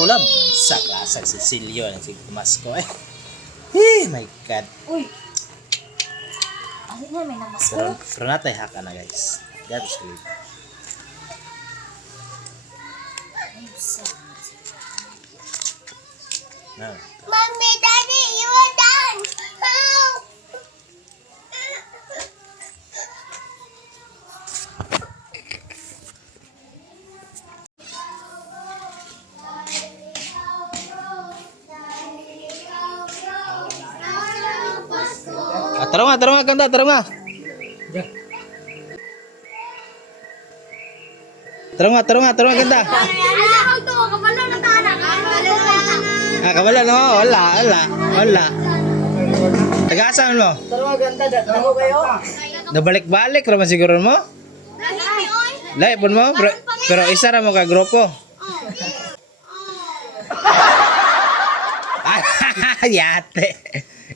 kulab. Sa klasa si Silio na si Kumasko eh. Hey, my God. Uy. Ano na, may namasko? Pero natay haka na guys. That's good. No. Mommy, Daddy, you are done. Help. Tarong nga, kanta, tarong nga. Tarong nga, kanta. Kabalo no, wala. Taga-asan mo? Tarong ganda, dako kayo. Nabalik-balik raman siguro mo? Lai pun mo, pero isa ra mo ka grupo. Yate.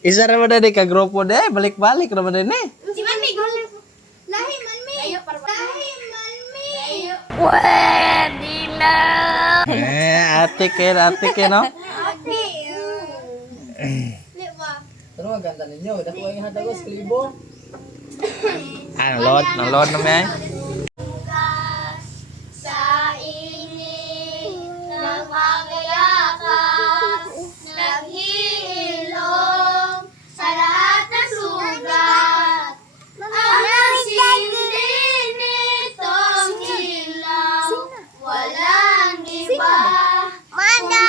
Isa ra mo na ka grupo de, balik-balik raman din eh. Si Mami, lahi Mami. Lahi Mami. Pwede na. Ate ke no? Tarong ganda ninyo, dako kayo hatagos kalibo. Ang load na may. Sa init ng pagyakas, naghihilom sa lahat ng sugat. Ang nagsindi nitong ilaw, walang iba kundi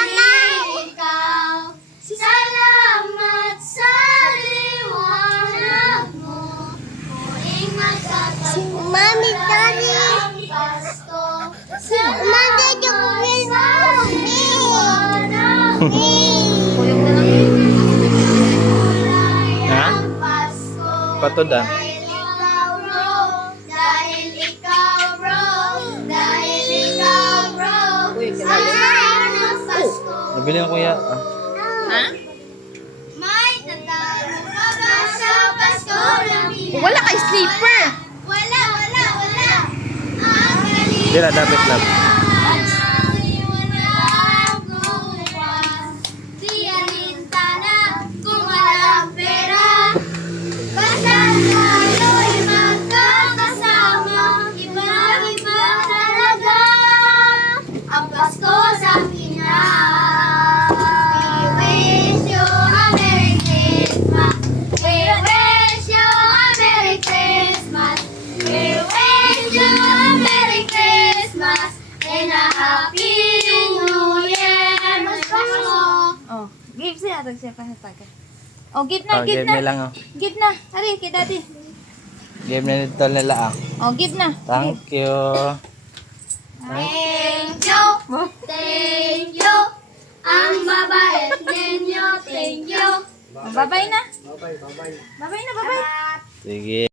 ikaw. Salamat sa liwanag mo, muling magtatagpo Mami, Daddy. Ang pasto. Mami, yung Ha? Patoda. Dahil ikaw, bro. Sana ng Pasko. Nabili ako ya. May tatalo pa ba sa Pasko ng bilang? Wala kay sleeper. Wala. Ang galing. Dira dapat lang. Ang liwanag bukas. Di alinta na kung walang pera. Basta tayo'y magkakasama. Iba-iba talaga ang Pasko sa Pinas. We wish you a Merry Christmas. We wish you a Merry Christmas. We wish you a Merry Christmas and a Happy New Year. Mas Pasko. Oh, give siya atong siya pasataga. Oh, give na, Game na lang oh. Give na. Ari kay daddy. Game na nito nila ah. Oh, give na. Thank you. Thank you. Ang babait ninyo. Thank you. Bye-bye na. Bye-bye na, bye-bye. Sige.